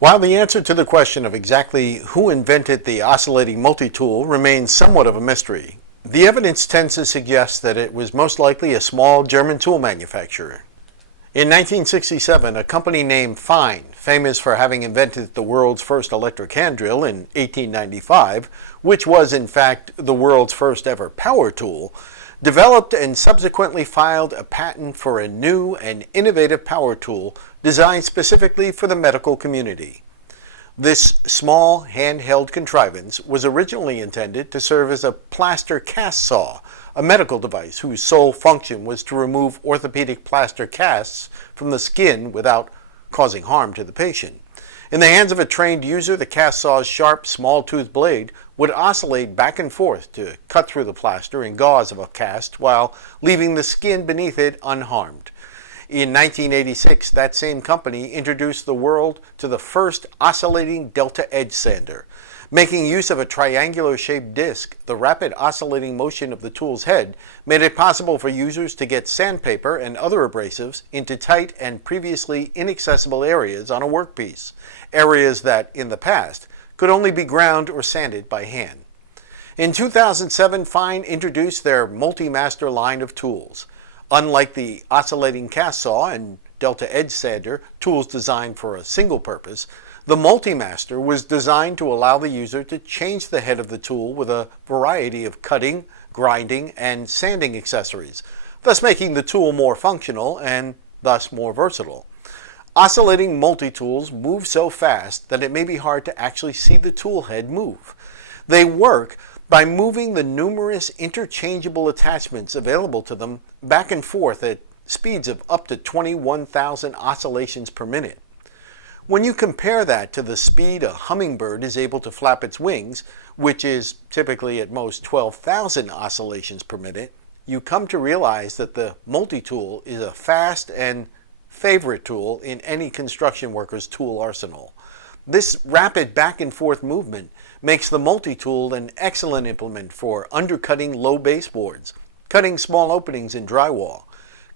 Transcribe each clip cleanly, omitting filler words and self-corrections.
While the answer to the question of exactly who invented the oscillating multi-tool remains somewhat of a mystery, the evidence tends to suggest that it was most likely a small German tool manufacturer. In 1967, a company named Fine, famous for having invented the world's first electric hand drill in 1895, which was in fact the world's first ever power tool, developed and subsequently filed a patent for a new and innovative power tool designed specifically for the medical community. This small handheld contrivance was originally intended to serve as a plaster cast saw, a medical device whose sole function was to remove orthopedic plaster casts from the skin without causing harm to the patient. In the hands of a trained user, the cast saw's sharp, small-toothed blade would oscillate back and forth to cut through the plaster and gauze of a cast while leaving the skin beneath it unharmed. In 1986, that same company introduced the world to the first oscillating delta edge sander. Making use of a triangular-shaped disc, the rapid oscillating motion of the tool's head made it possible for users to get sandpaper and other abrasives into tight and previously inaccessible areas on a workpiece, areas that, in the past, could only be ground or sanded by hand. In 2007, Fine introduced their Multi-Master line of tools. Unlike the oscillating cast saw and delta edge sander, tools designed for a single purpose, the Multi-Master was designed to allow the user to change the head of the tool with a variety of cutting, grinding, and sanding accessories, thus making the tool more functional and thus more versatile. Oscillating multi-tools move so fast that it may be hard to actually see the tool head move. They work by moving the numerous interchangeable attachments available to them back and forth at speeds of up to 21,000 oscillations per minute. When you compare that to the speed a hummingbird is able to flap its wings, which is typically at most 12,000 oscillations per minute, you come to realize that the multi-tool is a fast and favorite tool in any construction worker's tool arsenal. This rapid back and forth movement makes the multi-tool an excellent implement for undercutting low baseboards, cutting small openings in drywall,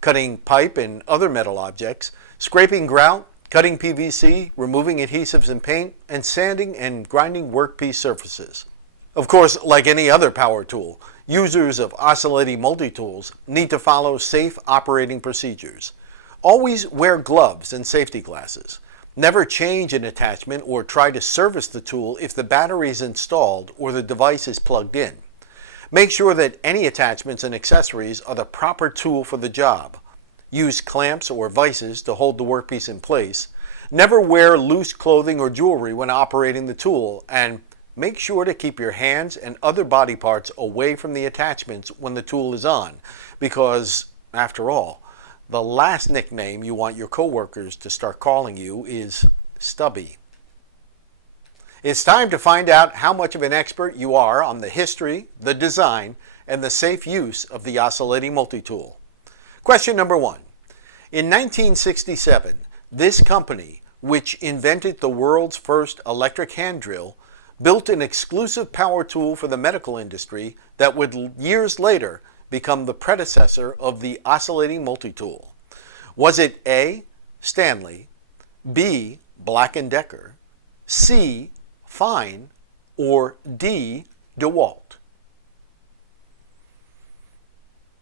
cutting pipe and other metal objects, scraping grout, cutting PVC, removing adhesives and paint, and sanding and grinding workpiece surfaces. Of course, like any other power tool, users of oscillating multi-tools need to follow safe operating procedures. Always wear gloves and safety glasses. Never change an attachment or try to service the tool if the battery is installed or the device is plugged in. Make sure that any attachments and accessories are the proper tool for the job. Use clamps or vices to hold the workpiece in place. Never wear loose clothing or jewelry when operating the tool, and make sure to keep your hands and other body parts away from the attachments when the tool is on, because, after all, the last nickname you want your coworkers to start calling you is Stubby. It's time to find out how much of an expert you are on the history, the design, and the safe use of the oscillating multi-tool. Question number 1. In 1967, this company, which invented the world's first electric hand drill, built an exclusive power tool for the medical industry that would years later become the predecessor of the oscillating multi-tool. Was it A, Stanley, B, Black & Decker, C, Fine, or D, DeWalt?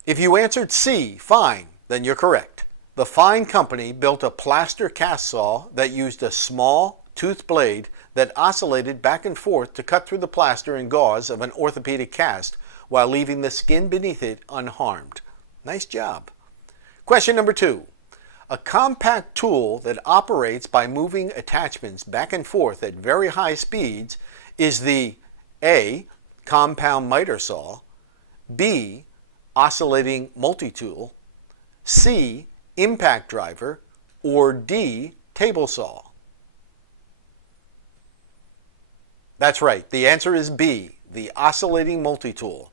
If you answered C, Fine, then you're correct. The Fine company built a plaster cast saw that used a small, toothed blade that oscillated back and forth to cut through the plaster and gauze of an orthopedic cast while leaving the skin beneath it unharmed. Nice job. Question number 2. A compact tool that operates by moving attachments back and forth at very high speeds is the A, compound miter saw, B, oscillating multi-tool, C, impact driver, or D, table saw? That's right, the answer is B, the oscillating multi-tool.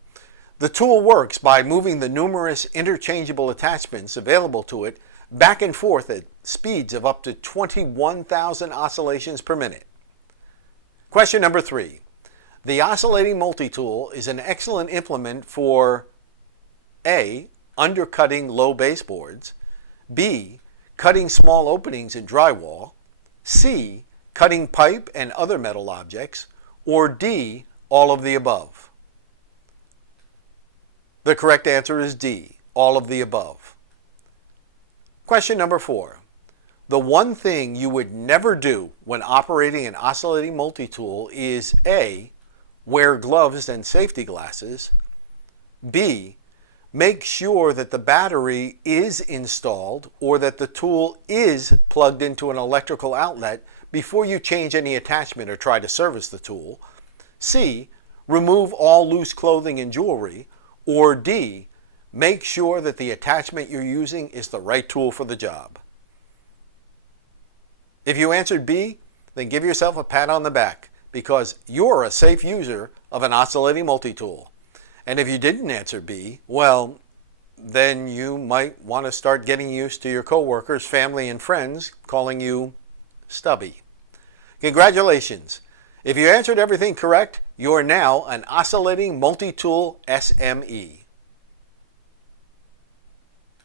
The tool works by moving the numerous interchangeable attachments available to it back and forth at speeds of up to 21,000 oscillations per minute. Question number 3. The oscillating multi-tool is an excellent implement for A, undercutting low baseboards, B, cutting small openings in drywall, C, cutting pipe and other metal objects, or D, all of the above? The correct answer is D, all of the above. Question number 4. The one thing you would never do when operating an oscillating multi-tool is A, wear gloves and safety glasses, B, make sure that the battery is installed or that the tool is plugged into an electrical outlet before you change any attachment or try to service the tool, C, remove all loose clothing and jewelry, or D, make sure that the attachment you're using is the right tool for the job. If you answered B, then give yourself a pat on the back because you're a safe user of an oscillating multi-tool. And if you didn't answer B, well, then you might want to start getting used to your coworkers, family, and friends calling you Stubby. Congratulations! If you answered everything correct, you are now an oscillating multi-tool SME.